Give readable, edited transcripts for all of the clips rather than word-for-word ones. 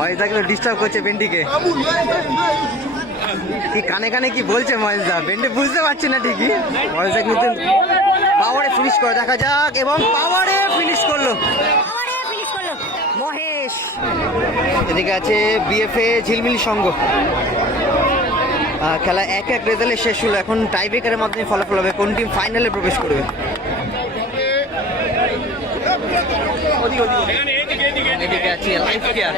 মহেশদা কিন্তু ডিস্টার্ব করছে বেন্ডিকে। কি কানে কানে কি বলছে মহেশদা, বেন্ডি বুঝতে পারছে না ঠিকই। মহেশদা কিন্তু পাওয়ারে ফিনিশ করে, দেখা যাক, এবং পাওয়ারে ফিনিশ করলো মহেশ। এদিকে আছে বিএফএ ঝিলমিল সংঘ। খেলা 1-1 রেজাল্টে শেষ হলো। এখন টাইব্রেকারের মাধ্যমে ফলাফল হবে কোন টিম ফাইনালে প্রবেশ করবে। এদিকে আছে লাইফ কেয়ার।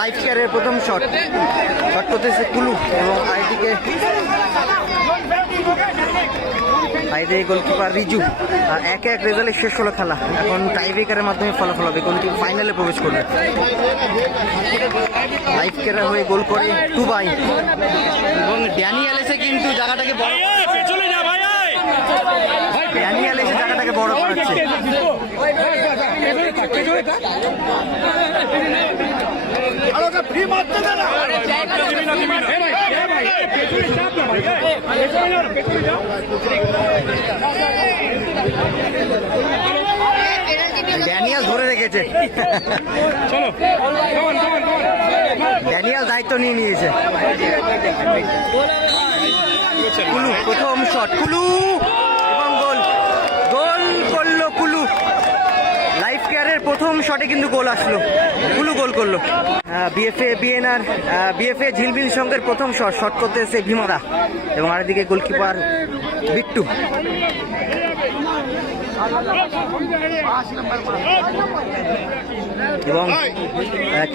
লাইফ কেয়ারের প্রথম শট করতেছে কুলু, এবং আইদিকে গোলকিপার রিজু। 1-1 রেজাল্টে শেষ হলো খেলা। এখন টাইব্রেকারের মাধ্যমে ফলাফল হবে কোন টিম ফাইনালে প্রবেশ করবে। লাইফ কেয়ারের হয়ে গোল করে টুবাই, এবং ড্যানিয়েল এসে কিন্তু জায়গাটাকে বড় ড্যানিয়েল এসে জায়গাটাকে বড় করাচ্ছে। ড্যানিয়েল ধরে রেখেছে, ড্যানিয়েল দায়িত্ব নিয়ে নিয়েছে। কুলু প্রথম শট, কুলু, এবং গোল করলো কুলু। লাইফ কেয়ারের প্রথম শটে কিন্তু গোল আসলো, কুলু গোল করলো। বিএফএ ঝিলমিল সংঘের প্রথম শট করতে এসে ভীমাদা, এবং আরেকদিকে গোলকিপার বিট্টু। এবং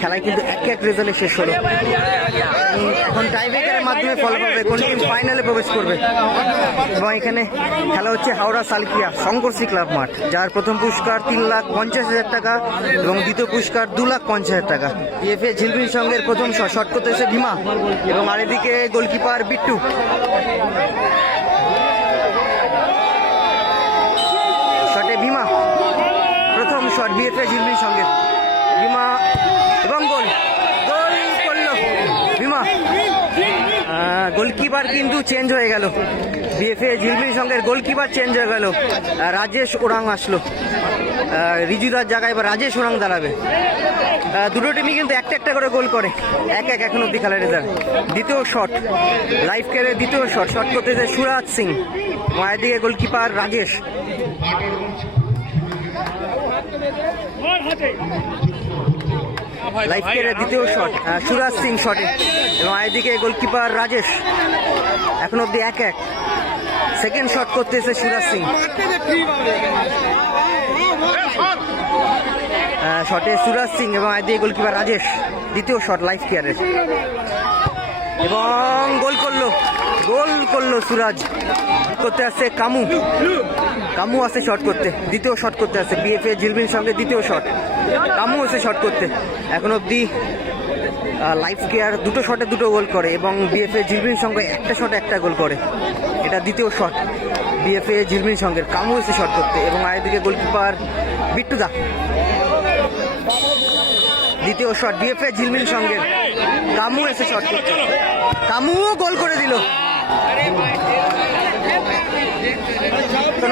খেলায় কিন্তু 1-1 রেজাল্টে শেষ হলো। এখন টাইব্রেকারের মাধ্যমে ফলাফল হবে কোন টিম ফাইনালে প্রবেশ করবে। এবং এখানে খেলা হচ্ছে হাওড়া সালকিয়া শঙ্করসি ক্লাব মাঠ, যার প্রথম পুরস্কার 3,50,000 টাকা এবং দ্বিতীয় পুরস্কার 2,50,000 টাকা। বিএফএ ঝিলমিল সংঘের প্রথম শট করতে এসে ভীমা, এবং আরেকদিকে গোলকিপার বিট্টু। শটে ভীমা, প্রথম শট বিএফএ ঝিলমিল সঙ্গে ভীমা, এবং গোল করলো ভীমা। গোলকিপার কিন্তু চেঞ্জ হয়ে গেল, বিএফএ ঝিলমিল সঙ্গের গোলকিপার চেঞ্জ হয়ে গেল। রাজেশ ওরাং আসলো, রিজুদার জায়গায় এবার রাজেশ ওরাং দাঁড়াবে। দুটো টিমই কিন্তু একটা করে গোল করে। 1-1 এখন অব্দি খেলার রেজাল্ট। দ্বিতীয় শট লাইফ কেয়ারের দ্বিতীয় শট করতেছে সুরাজ সিং, মায়ের দিকে গোলকিপার রাজেশ। লাইফ কেয়ারের দ্বিতীয় শট সুরাজ সিং শটে, এবং এদিকে গোলকিপার রাজেশ। এখন অব্দি 1-1। সেকেন্ড শট করতেছে সুরাজ সিং, শটে সুরাজ সিং, এবং এদিকে গোলকিপার রাজেশ। দ্বিতীয় শট লাইফ কেয়ারের, এবং গোল করলো সুরাজ। করতে আসছে কামু আসছে শট করতে, দ্বিতীয় শট করতে আসছে বিএফএ ঝিলমিল সঙ্গে দ্বিতীয় শট। কামু আসছে শট করতে। এখন অব্দি লাইফ কেয়ার দুটো শটে দুটো গোল করে, এবং বিএফএ ঝিলমিল সঙ্গে একটা শটে একটা গোল করে। এটা দ্বিতীয় শট বিএফএ ঝিলমিল সঙ্গের, কামু এসে শট করতে, এবং আরেকদিকে গোলকিপার বিট্টুদা। দ্বিতীয় শট বিএফএ ঝিলমিল সঙ্গের, কামু এসে শট করতে, কামুও গোল করে দিল।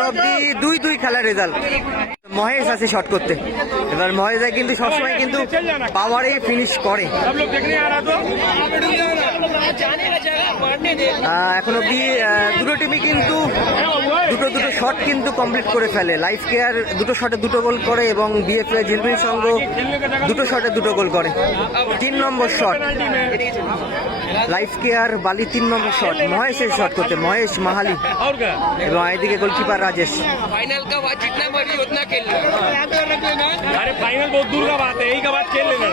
অব্দি 2-2 খেলার রেজাল্ট। মহেশ আছে শট করতে, এবার মহেশা কিন্তু সবসময় কিন্তু পাওয়ারে ফিনিশ করে। এখন অব্দি দুটো টিমই কিন্তু দুটো শট কিন্তু কমপ্লিট করে ফেলে। লাইফ কেয়ার দুটো শটে দুটো গোল করে, এবং বিএফএ ঝিলমিল সংঘ দুটো শটে দুটো গোল করে। 3 নম্বর শট লাইফ কেয়ার বালি, 3 নম্বর শট মহেশের শট করতে, মহেশ মাহালি, এবং এদিকে গোলকিপার রাজেশ। फाइनल का बात जितना मर्जी उतना खेल लो। अरे फाइनल बहुत दूर का बात है, यही का बात खेल लेना।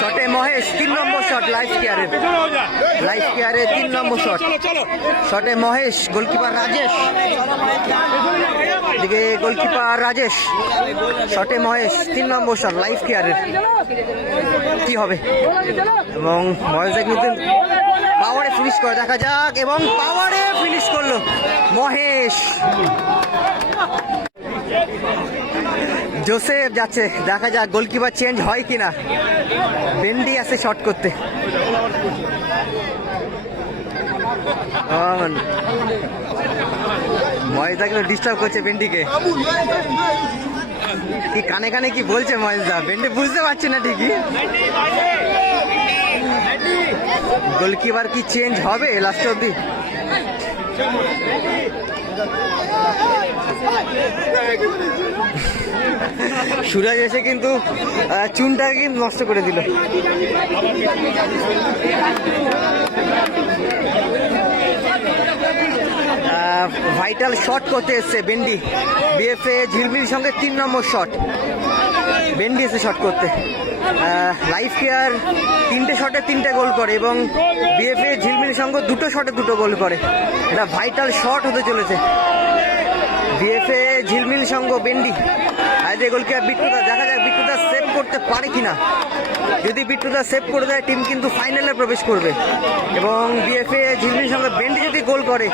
শটে মহেশ 3 নম্বর শট লাইফ কেয়ারের, 3 নম্বর শট। শটে মহেশ, গোলকিপার রাজেশ, এদিকে গোলকিপার রাজেশ। শটে মহেশ 3 নম্বর শট লাইফ কেয়ারের, কি হবে? এবং মহেশ কিন্তু পাওয়ারে ফিনিশ করে, দেখা যাক, এবং পাওয়ারে ফিনিশ করলো মহেশ। জোসেফ যাচ্ছে, দেখা যাক গোলকিপার চেঞ্জ হয় কিনা। বেন্ডি আছে শট করতে, মহেশদা কিন্তু ডিস্টার্ব করছে বেন্ডিকে। কি কানে কানে কি বলছে মহেশদা, বেন্ডি বুঝতে পারছে না ঠিকই। গোলকিপার কি চেঞ্জ হবে লাস্ট অব্দি? সুরাজ এসে কিন্তু চুনটাকে কিন্তু নষ্ট করে দিল। ভাইটাল শট করতে এসছে বেন্ডি, বিএফএ ঝিলমিল সঙ্গে 3 নম্বর শট। বেন্ডি এসে শট করতে। লাইফ কেয়ার 3টে শটে 3টে গোল করে এবং বিএফএ ঝিলমিল সঙ্গে 2টো শটে 2টো গোল করে। এটা ভাইটাল শট হতে চলেছে। বিএফএ ঝিলমিল সঙ্গ বেন্ডি, আজ গোলকিপার বিট্টুদা, দেখা যাক বিট্টুদা সেভ করতে পারে কিনা। যদি বিট্টুদা সেভ করে দেয় টিম কিন্তু ফাইনালে প্রবেশ করবে। এবং বিএফএ ঝিলমিল সঙ্গে বেন্ডি যদি গোল করে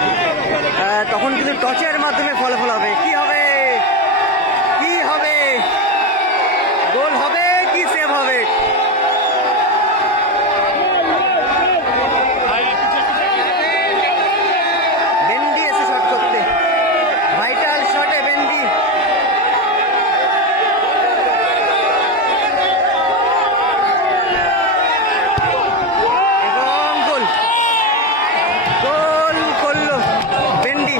তখন কিন্তু টচের মাধ্যমে ফলাফল হবে। কি হবে, কি হবে, গোল হবে কি সেভ হবে? বেন্ডি এসে শট করতে, ভাইটাল শটে বেন্ডি। এবং গোল, গোল করলো বেন্ডি।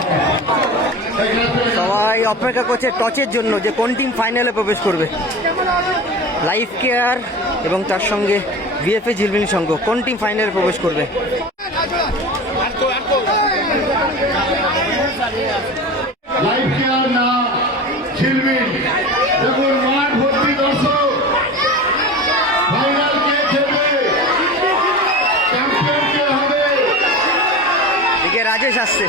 সবাই অপেক্ষা করছে টচের জন্য যে কোন টিম ফাইনালে প্রবেশ করবে। লাইফ কেয়ার এবং তার সঙ্গে বিএফএ ঝিলমিল সংঘ, কোন টিম ফাইনালে প্রবেশ করবে? লাইফ কেয়ার না ঝিলমিল, দেখুন মাঠ ভর্তি দর্শক। ফাইনাল কে খেলবে, চ্যাম্পিয়ন কে হবে? এদিকে রাজেশ আসছে।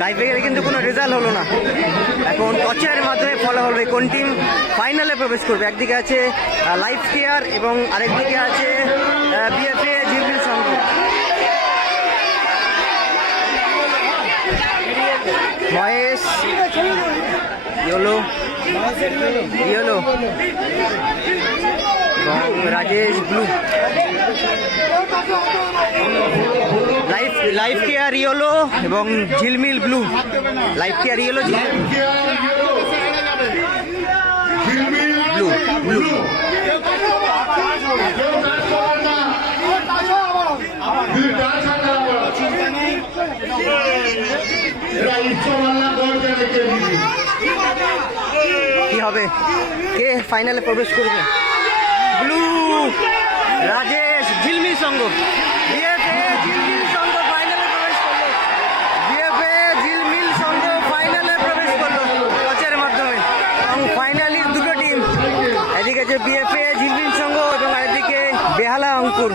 টাইব্রেকারে কিন্তু কোনো রেজাল্ট হলো না। এখন টচের মাধ্যমে ফলাফল হবে কোন টিম ফাইনালে প্রবেশ করবে। একদিকে আছে লাইফ কেয়ার এবং আরেকদিকে আছে বিএফএ ঝিলমিল সংঘ। মহেশ ইয়েলো, ইয়েলো এবং Rajesh blue. Life care yellow এবং ঝিলমিল blue. Life care yellow, life care yellow, ঝিলমিল ব্লু, ব্লু। কেউ টাচ করবেন না, দুই টাচ আনা বড়। এরা ইচ্ছামাল্লা করতে রেখে দিবি। কি হবে, কে ফাইনালে প্রবেশ করবে? ব্লু, রাজেশ ঝিলমিল সংঘ। বিএফএ ঝিলমিল সংঘ ফাইনালে প্রবেশ করলো। বিএফএ ঝিলমিল সংঘ ফাইনালে প্রবেশ করলো টচের মাধ্যমে। এবং ফাইনালি 2টো টিম, এদিকে যে বিএফএ ঝিলমিল সংঘ এবং আরেকদিকে বেহালা অঙ্কুর।